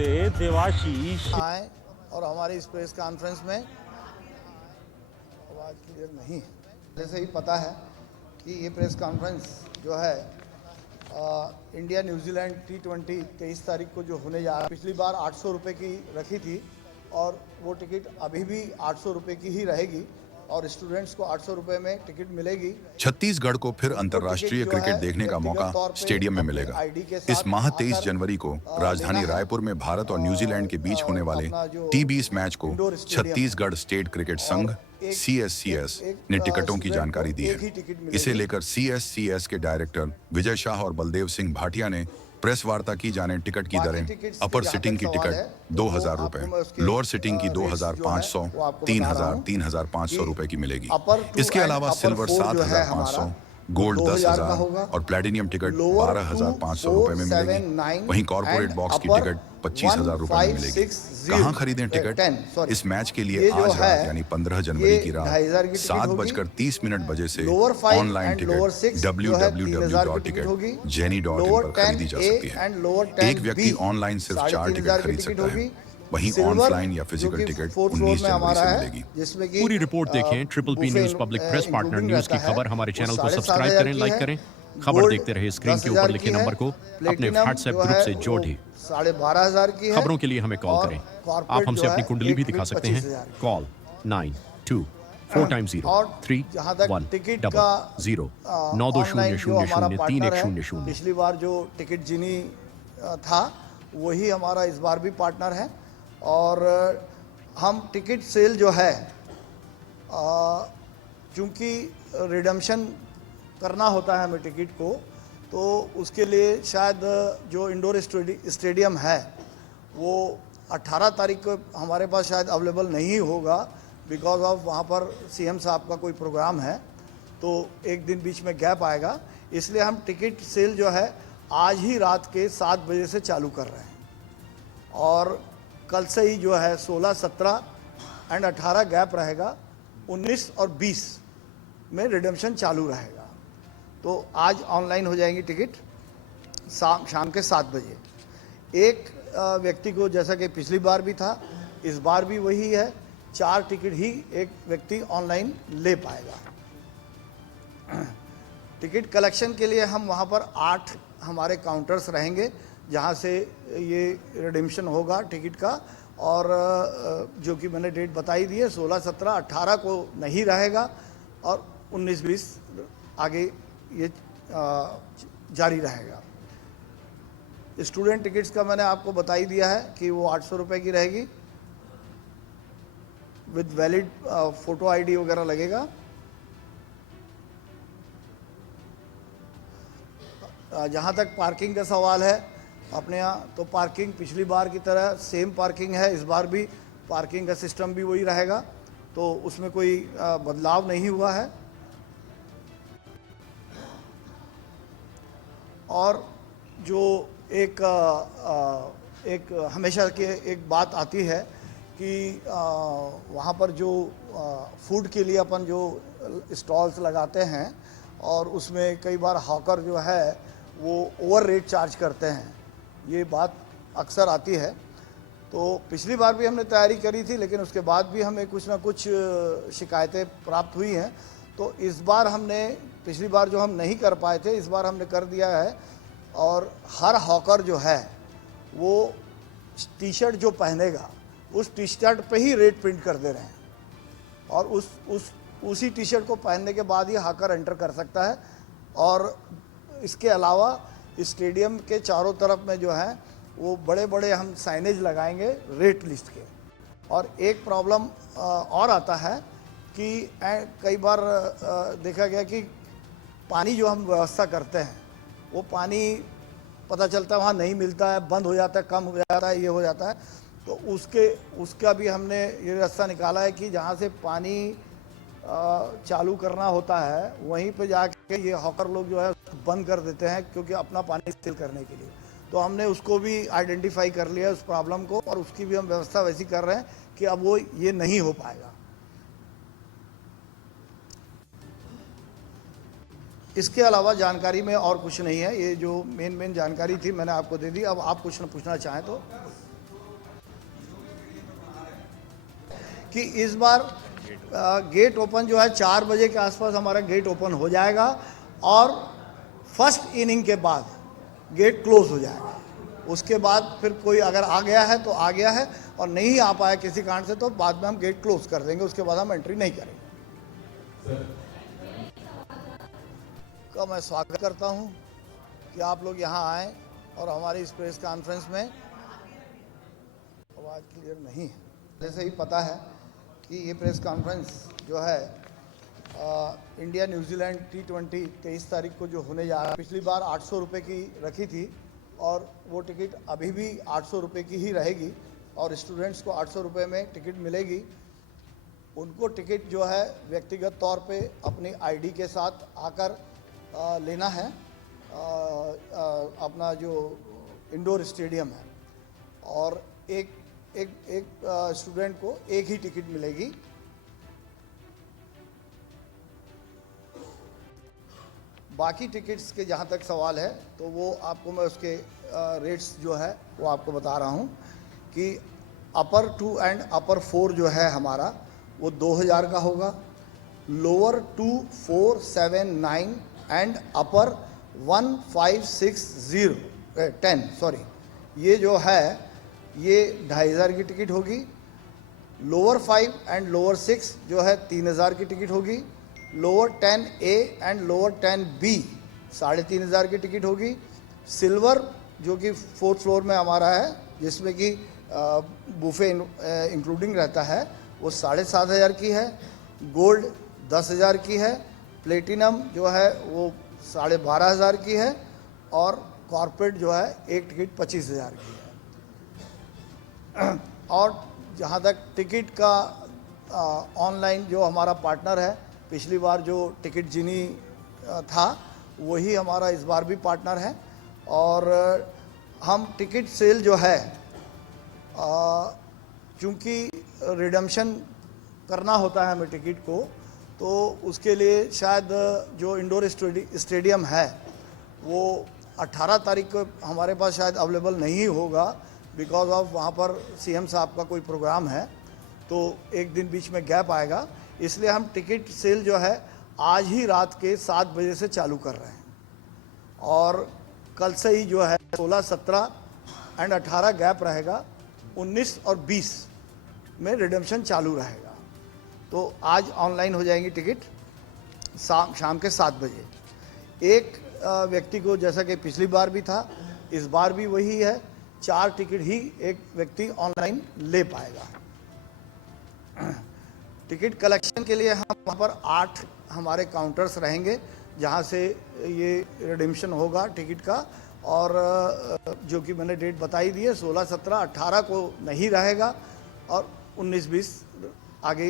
करते देवाशीष आए और हमारी इस प्रेस कॉन्फ्रेंस में आवाज़ क्लियर नहीं है। जैसे ही पता है कि ये प्रेस कॉन्फ्रेंस जो है इंडिया न्यूजीलैंड T20 23 तारीख को जो होने जा रहा है, पिछली बार 800 रुपये की रखी थी और वो टिकट अभी भी 800 रुपये की ही रहेगी और स्टूडेंट्स को 800 रुपये में टिकट मिलेगी। छत्तीसगढ़ को फिर अंतर्राष्ट्रीय क्रिकेट देखने का मौका स्टेडियम में मिलेगा। इस माह 23 जनवरी को राजधानी रायपुर में भारत और न्यूजीलैंड के बीच होने वाले T20 मैच को छत्तीसगढ़ स्टेट क्रिकेट संघ CSCS ने टिकटों की जानकारी दी है। इसे लेकर CSCS के डायरेक्टर विजय शाह और बलदेव सिंह भाटिया ने प्रेस वार्ता की। जाने टिकट की दरें। अपर सिटिंग की टिकट 2000 रुपए, लोअर सिटिंग की 2500, 3000, 3500 रुपए की मिलेगी। इसके अलावा सिल्वर 7500, गोल्ड 10,000 और प्लेटिनियम टिकट 12,500 रुपए में मिलेगी। वहीं कॉर्पोरेट बॉक्स की टिकट 25,000 रुपए में मिलेगी। कहां खरीदें टिकट? इस मैच के लिए आज रात यानी 15 जनवरी की रात 7:30 बजे से ऑनलाइन टिकट www.ticketjenny.in पर खरीदी जा सकती है। एक व्यक्ति ऑनलाइन सिर्फ 4 टिकट खरीद सकता है, वहीं ऑनलाइन या फिजिकल टिकट 19 जनवरी से मिलेगी। पूरी रिपोर्ट देखें PPP news public press partner news की खबर। हमारे चैनल को सब्सक्राइब करें, लाइक करें। खबर देखते रहे स्क्रीन के ऊपर लिखे नंबर को अपने व्हाट्सएप ग्रुप से जोड़ें। 12,500 की है। खबरों के लिए हमें कॉल करें। आप हमसे अपनी कुंडली भी दिखा सकते हैं। कॉल 9243310092003100। पिछली बार जो टिकट जिनी था वही हमारा इस बार भी पार्टनर है और हम टिकट सेल जो है चूँकि रिडम्पशन करना होता है हमें टिकट को, तो उसके लिए शायद जो इंडोर स्टेडियम है वो 18 तारीख को हमारे पास शायद अवेलेबल नहीं होगा बिकॉज ऑफ वहाँ पर CM साहब का कोई प्रोग्राम है, तो एक दिन बीच में गैप आएगा। इसलिए हम टिकट सेल जो है आज ही रात के 7 बजे से चालू कर रहे हैं और कल से ही जो है 16, 17 एंड 18 गैप रहेगा, 19 और 20 में रिडम्पशन चालू रहेगा। तो आज ऑनलाइन हो जाएंगी टिकट शाम के 7 बजे। एक व्यक्ति को, जैसा कि पिछली बार भी था इस बार भी वही है, 4 टिकट ही एक व्यक्ति ऑनलाइन ले पाएगा। टिकट कलेक्शन के लिए हम वहाँ पर 8 हमारे काउंटर्स रहेंगे जहाँ से ये रिडम्पशन होगा टिकट का, और जो कि मैंने डेट बताई दी है 16, 17, 18 को नहीं रहेगा और 19, 20 आगे ये जारी रहेगा। स्टूडेंट टिकट्स का मैंने आपको बता ही दिया है कि वो 800 रुपये की रहेगी विद वैलिड फोटो ID वगैरह लगेगा। जहाँ तक पार्किंग का सवाल है अपने यहाँ, तो पार्किंग पिछली बार की तरह सेम पार्किंग है, इस बार भी पार्किंग का सिस्टम भी वही रहेगा, तो उसमें कोई बदलाव नहीं हुआ है। और जो एक हमेशा की एक बात आती है कि वहाँ पर जो फूड के लिए अपन जो स्टॉल्स लगाते हैं और उसमें कई बार हॉकर जो है वो ओवर रेट चार्ज करते हैं, ये बात अक्सर आती है। तो पिछली बार भी हमने तैयारी करी थी लेकिन उसके बाद भी हमें कुछ ना कुछ शिकायतें प्राप्त हुई हैं, तो इस बार हमने, पिछली बार जो हम नहीं कर पाए थे इस बार हमने कर दिया है और हर हॉकर जो है वो टी-शर्ट जो पहनेगा उस टी-शर्ट पे ही रेट प्रिंट कर दे रहे हैं और उसी टी-शर्ट को पहनने के बाद ही हॉकर एंटर कर सकता है। और इसके अलावा स्टेडियम के चारों तरफ में जो है वो बड़े बड़े हम साइनेज लगाएंगे रेट लिस्ट के। और एक प्रॉब्लम और आता है कि कई बार देखा गया कि पानी जो हम व्यवस्था करते हैं वो पानी पता चलता है वहाँ नहीं मिलता है, बंद हो जाता है, कम हो जाता है, ये हो जाता है, तो उसका भी हमने ये रास्ता निकाला है कि जहाँ से पानी चालू करना होता है वहीं पे जाके ये हॉकर लोग जो है बंद कर देते हैं क्योंकि अपना पानी सेल करने के लिए। तो हमने उसको भी आइडेंटिफाई कर लिया उस प्रॉब्लम को और उसकी भी हम व्यवस्था वैसी कर रहे हैं कि अब वो ये नहीं हो पाएगा। इसके अलावा जानकारी में और कुछ नहीं है, ये जो मेन जानकारी थी मैंने आपको दे दी। अब आप कुछ पूछना चाहें तो। कि इस बार गेट ओपन जो है 4 बजे के आसपास हमारा गेट ओपन हो जाएगा और फर्स्ट इनिंग के बाद गेट क्लोज हो जाएगा। उसके बाद फिर कोई अगर आ गया है तो आ गया है, और नहीं आ पाया किसी कारण से तो बाद में हम गेट क्लोज कर देंगे, उसके बाद हम एंट्री नहीं करेंगे। का मैं स्वागत करता हूं कि आप लोग यहां आए और हमारी इस प्रेस कॉन्फ्रेंस में, आवाज़ क्लियर नहीं है, जैसे ही पता है कि ये प्रेस कॉन्फ्रेंस जो है इंडिया न्यूजीलैंड T20 23 तारीख को जो होने जा रहा है, पिछली बार 800 रुपये की रखी थी और वो टिकट अभी भी 800 रुपये की ही रहेगी और स्टूडेंट्स को 800 रुपये में टिकट मिलेगी। उनको टिकट जो है व्यक्तिगत तौर पे अपनी आईडी के साथ आकर लेना है अपना जो इंडोर स्टेडियम है, और एक स्टूडेंट को एक ही टिकट मिलेगी। बाकी टिकट्स के जहाँ तक सवाल है तो वो आपको मैं उसके रेट्स जो है वो आपको बता रहा हूँ कि अपर 2 एंड अपर 4 जो है हमारा वो 2000 का होगा, लोअर 2, 4, 7, 9 एंड अपर 1, 5, 6, 10 सॉरी, ये जो है ये 2500 की टिकट होगी। लोअर 5 एंड लोअर 6 जो है 3000 की टिकट होगी। Lower 10A and lower 10B 3500 की टिकट होगी। सिल्वर जो कि 4th फ्लोर में हमारा है, जिसमें कि बुफे इंक्लूडिंग रहता है, वो 7500 की है। गोल्ड 10,000 की है। प्लेटिनम जो है वो 12,500 की है और कॉर्पोरेट जो है एक टिकट 25,000 की है। और जहाँ तक टिकट का ऑनलाइन जो हमारा पार्टनर है, पिछली बार जो टिकट जिनी था वही हमारा इस बार भी पार्टनर है, और हम टिकट सेल जो है चूँकि रिडम्पशन करना होता है हमें टिकट को, तो उसके लिए शायद जो इंडोर स्टेडियम है वो 18 तारीख को हमारे पास शायद अवेलेबल नहीं होगा, बिकॉज ऑफ वहाँ पर CM साहब का कोई प्रोग्राम है, तो एक दिन बीच में गैप आएगा। इसलिए हम टिकट सेल जो है आज ही रात के 7 बजे से चालू कर रहे हैं, और कल से ही जो है 16, 17 एंड 18 गैप रहेगा, 19 और 20 में रिडम्पशन चालू रहेगा। तो आज ऑनलाइन हो जाएंगी टिकट शाम के 7 बजे। एक व्यक्ति को, जैसा कि पिछली बार भी था, इस बार भी वही है, 4 टिकट ही एक व्यक्ति ऑनलाइन ले पाएगा। टिकट कलेक्शन के लिए हम वहाँ पर 8 हमारे काउंटर्स रहेंगे जहाँ से ये रिडीम्पशन होगा टिकट का, और जो कि मैंने डेट बताई दी है 16, 17, 18 को नहीं रहेगा और 19, 20 आगे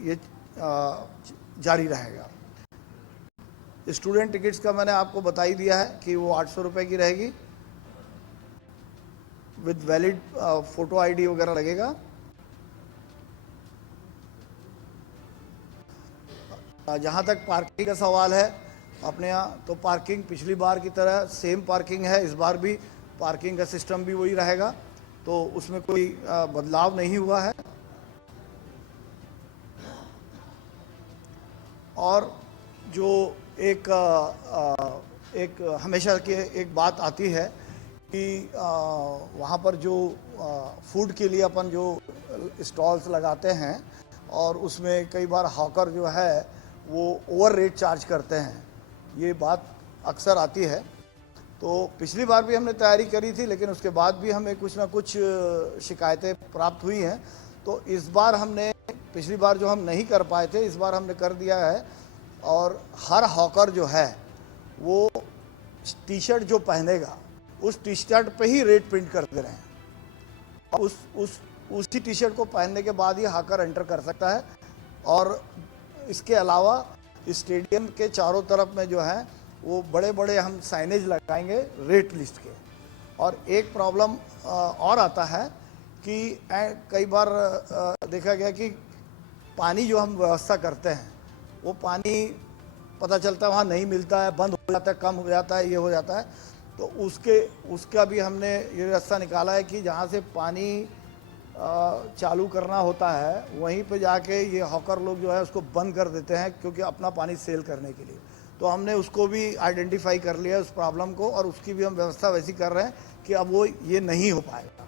ये जारी रहेगा। स्टूडेंट टिकट्स का मैंने आपको बता ही दिया है कि वो 800 रुपये की रहेगी, विद वैलिड फोटो आईडी वगैरह लगेगा। जहाँ तक पार्किंग का सवाल है अपने यहाँ, तो पार्किंग पिछली बार की तरह सेम पार्किंग है, इस बार भी पार्किंग का सिस्टम भी वही रहेगा, तो उसमें कोई बदलाव नहीं हुआ है। और जो एक हमेशा की एक बात आती है कि वहाँ पर जो फूड के लिए अपन जो स्टॉल्स लगाते हैं और उसमें कई बार हॉकर जो है वो ओवर रेट चार्ज करते हैं, ये बात अक्सर आती है। तो पिछली बार भी हमने तैयारी करी थी, लेकिन उसके बाद भी हमें कुछ ना कुछ शिकायतें प्राप्त हुई हैं, तो इस बार हमने, पिछली बार जो हम नहीं कर पाए थे इस बार हमने कर दिया है, और हर हॉकर जो है वो टी-शर्ट जो पहनेगा उस टी-शर्ट पे ही रेट प्रिंट कर दे रहे हैं, उसी टी-शर्ट को पहनने के बाद ही हॉकर एंटर कर सकता है। और इसके अलावा स्टेडियम के चारों तरफ में जो है वो बड़े बड़े हम साइनेज लगाएंगे रेट लिस्ट के। और एक प्रॉब्लम और आता है कि कई बार देखा गया कि पानी जो हम व्यवस्था करते हैं वो पानी पता चलता है वहाँ नहीं मिलता है, बंद हो जाता है, कम हो जाता है, ये हो जाता है। तो उसका भी हमने ये रास्ता निकाला है कि जहाँ से पानी चालू करना होता है, वहीं पे जाके ये हॉकर लोग जो है उसको बंद कर देते हैं, क्योंकि अपना पानी सेल करने के लिए। तो हमने उसको भी आइडेंटिफाई कर लिया उस प्रॉब्लम को, और उसकी भी हम व्यवस्था वैसी कर रहे हैं कि अब वो ये नहीं हो पाएगा।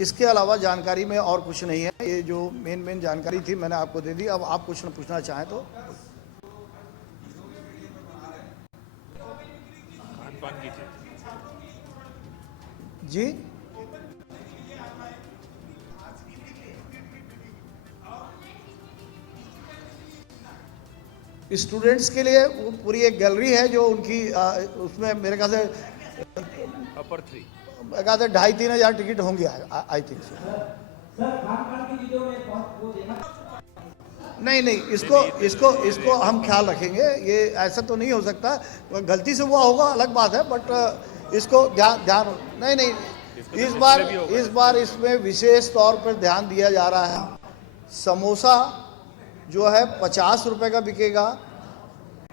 इसके अलावा जानकारी में और कुछ नहीं है, ये जो मेन जानकारी थी मैंने आपको दे दी। अब आप कुछ पूछना चाहें तो। जी, स्टूडेंट्स के लिए वो पूरी एक गैलरी है जो उनकी उसमें मेरे ख्याल से अपर 3 मेरे ख्याल से 2,500-3 हज़ार टिकट होंगे, आई थिंक। नहीं, इसको हम ख्याल रखेंगे। ये ऐसा तो नहीं हो सकता, गलती से हुआ होगा अलग बात है, बट इसको ध्यान नहीं, इस बार इसमें विशेष तौर पर ध्यान दिया जा रहा है। समोसा जो है 50 रुपए का बिकेगा,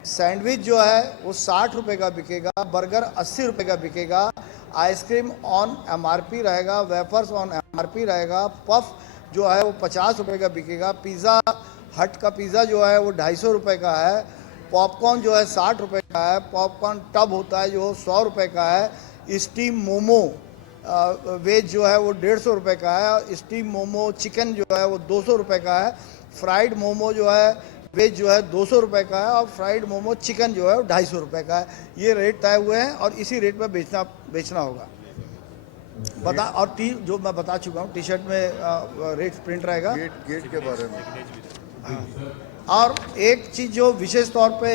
सैंडविच जो है वो 60 रुपए का बिकेगा, बर्गर 80 रुपए का बिकेगा, आइसक्रीम ऑन MRP रहेगा, वेफर्स ऑन MRP रहेगा, पफ जो है वो 50 रुपए का बिकेगा, पिज़्ज़ा हट का पिज़्ज़ा जो है वो 250 रुपए का है, पॉपकॉर्न जो है 60 रुपए का है, पॉपकॉर्न टब होता है जो 100 रुपए का है, स्टीम मोमो वेज जो है वो 150 रुपए का है, स्टीम मोमो चिकन जो है वो 200 रुपए का है, फ्राइड मोमो जो है वेज जो है 200 रुपए का है, और फ्राइड मोमो चिकन जो है वो 250 रुपए का है। ये रेट तय हुए हैं और इसी रेट में बेचना होगा। और जो मैं बता चुका हूँ, टी शर्ट में रेट प्रिंट रहेगा। गेट के बारे में और एक चीज़ जो विशेष तौर पे